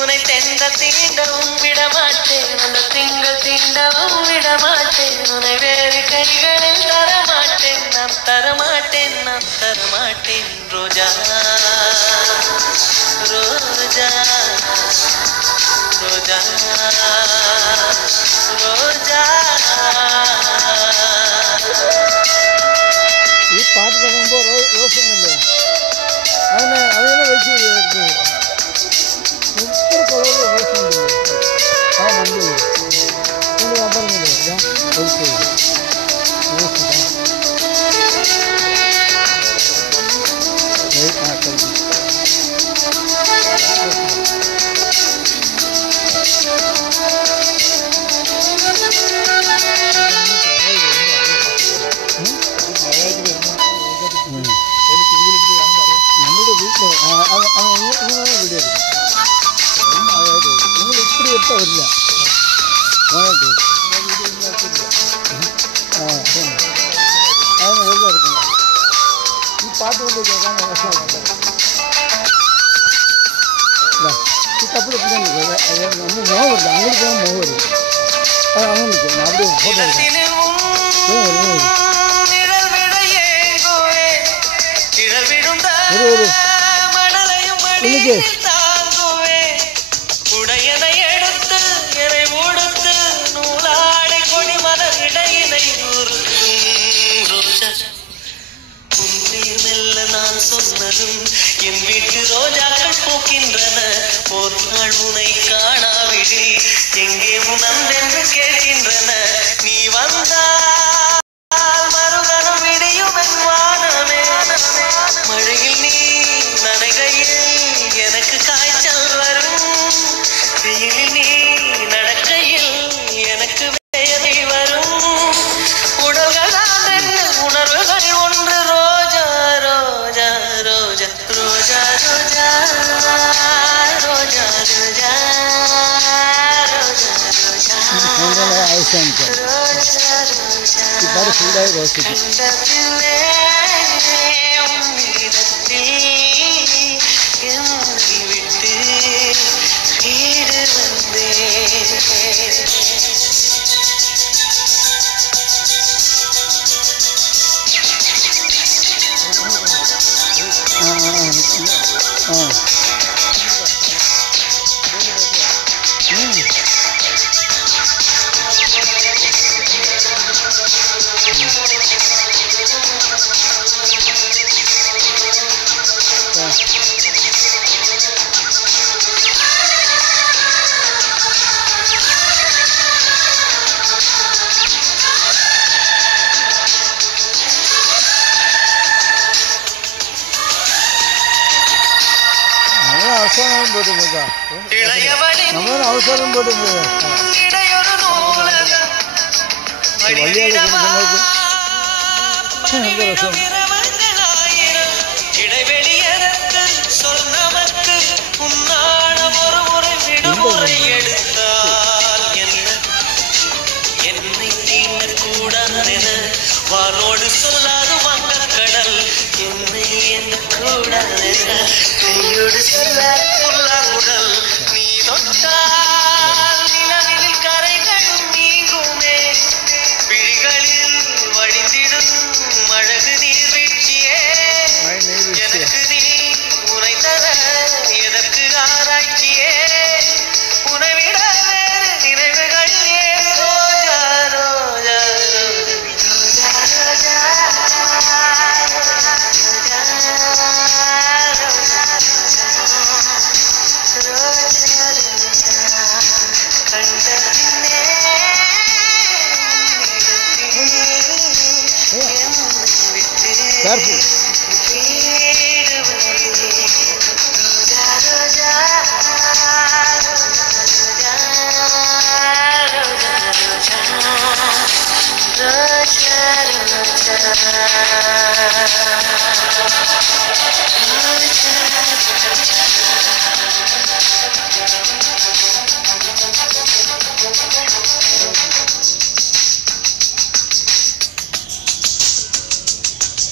உனை தென்ற தீண்டவும் விடமாட்டேன், அந்த திங்கள் தீண்டவும் விடமாட்டேன், உனை வேறு கைகளில் தரமாட்டேன், நான் தரமாட்டேன், நான் தரமாட்டேன். ரோஜா ரோஜா ரோஜா ரோஜா. ഈ പാട്ട് തുടങ്ങുമ്പോൾ റോസൊന്നുമില്ലേ അതിനെ വെച്ച് എത്ര കളറിൽ റോസുണ്ടല്ലോ ആ മണ്ണിൽ കൊണ്ട് ഞാൻ പറഞ്ഞില്ലേ ഞാൻ ഒഴിച്ചത് റോസ് ആ കളി നമ്മുടെ വീട്ടിൽ ഇങ്ങനെ വീഡിയോ എടുക്കും അതായത് നിങ്ങൾ ഇപ്പടി എടുത്താൽ വരില്ല ഓനായിട്ട് ആ അതിന് വെറുതെ എടുക്കണം ഈ പാട്ട് കൊണ്ട് കേൾക്കാൻ രസമായിട്ടുണ്ട് ഈ കപ്പിളെത്തി നമ്മൾ മോഹമില്ല അങ്ങോട്ട് പോകാൻ മോഹമില്ല അത് അങ്ങനെ നിൽക്കും അവിടെ ഫോട്ടോ എടുക്കാം உடையனை எடுத்து எனை ஓடுத்து நூலாடை கொடி மலர் இடையினை ரோஜா உன் பேர் மெல்ல நான் சொன்னதும் என் வீட்டு ரோஜாக்கள் பூக்கின்றன. ஒரு நாள் உனை காணாவிடில் எங்கே உன் அன்பென்று கேட்கின்றன. நீ வந்தால் மறுகணம் விடியும் என் வானமே. மழையில் நீ நனைகையில் எனக்கு காய்ச்சல் வரும், வெயிலில் நீ நடக்கையில் எனக்கு வேலை வரும். உடல்கள் தான் உணர்வுகள் ஒன்று. ரோஜா ரோஜா ரோஜா ரோஜா ரோஜா ரோஜா ரோஜா விட்டு வீடு வந்தேன். അവസാനം പോട്ടുമ്പോഴാ നമ്മൾ അവസാനം പോട്ടുമ്പോഴാ വലിയ എന്ത് രസം. இடைவெளியதற்கு சொல் நமக்கு உன்னாடம் ஒரு முறை விடுமுறை எடுத்தால் என்னை தீண்டக்கூடாதென வானோடு சொல்லாது வங்கக்கடல். என்னை எண்ணக்கூடாதென கையோடு சொல்லாது புல்லாங்குடல். நீ தொட்டால் நிலவில் கரைகளும் நீங்குமே, விழிகளில் வழிந்திடும் அழகு நீர்வீழ்ச்சியே. எனக்கு நீ உனை தர எதற்கு ஆராய்ச்சியே, உனை விட வேறு நினைவுகள் ஏன். ரோஜா ரோஜா ரோஜா ரோஜா கண்ட பின்னே Careful. Roja, roja, roja.